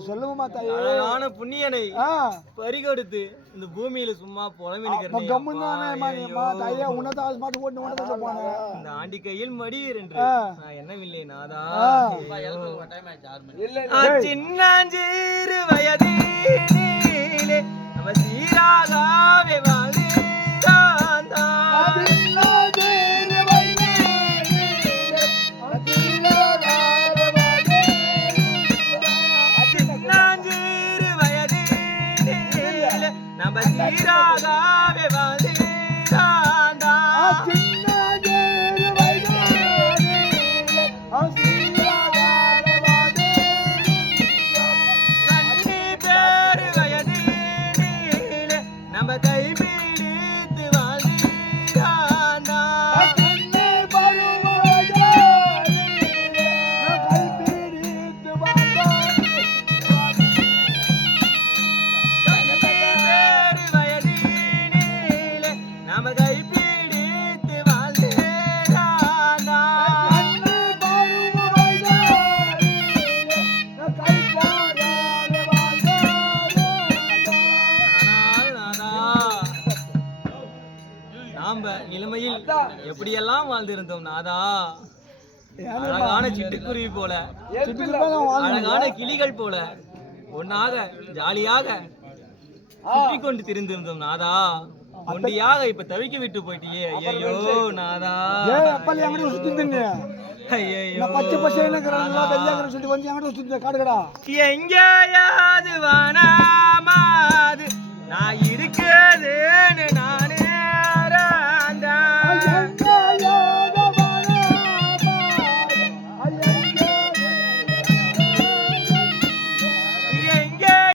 சொல்லுமா தாயே, அழகான புண்ணியனை பறிகொடுத்து இந்த பூமியில சும்மா புலம்பி இந்த ஆண்டி கையில் மடிவீர் என்று நான் என்னவில்லை நாதா. சின்னஞ்சீறு வயதிலே நம்ம சீராகவே வாழ்ந்தாந்தா. சின்னஞ்சீறு வயதிலே நம்ம சீராகவே வாழ்ந்தாந்தா. நம்ம கை பிடித்து வாழ்ந்தாண்டா. வயதினிலே நம்ம கை பிடித்து வாழ்ந்தாண்டா. நாம இளமையில் எப்படியெல்லாம் வாழ்ந்திருந்தோம் நாதா. அழகான சிட்டுக்குருவி போல, அழகான கிளிகள் போல ஒன்னாக ஜாலியாக சுற்றி கொண்டு திரிந்திருந்தோம் நாதா. ஒண்டியாக இப்ப தவிக்க விட்டு போயிட்டியே. ஐயோ நாதா, எங்கேயாவது வானாமாது நான் இருக்க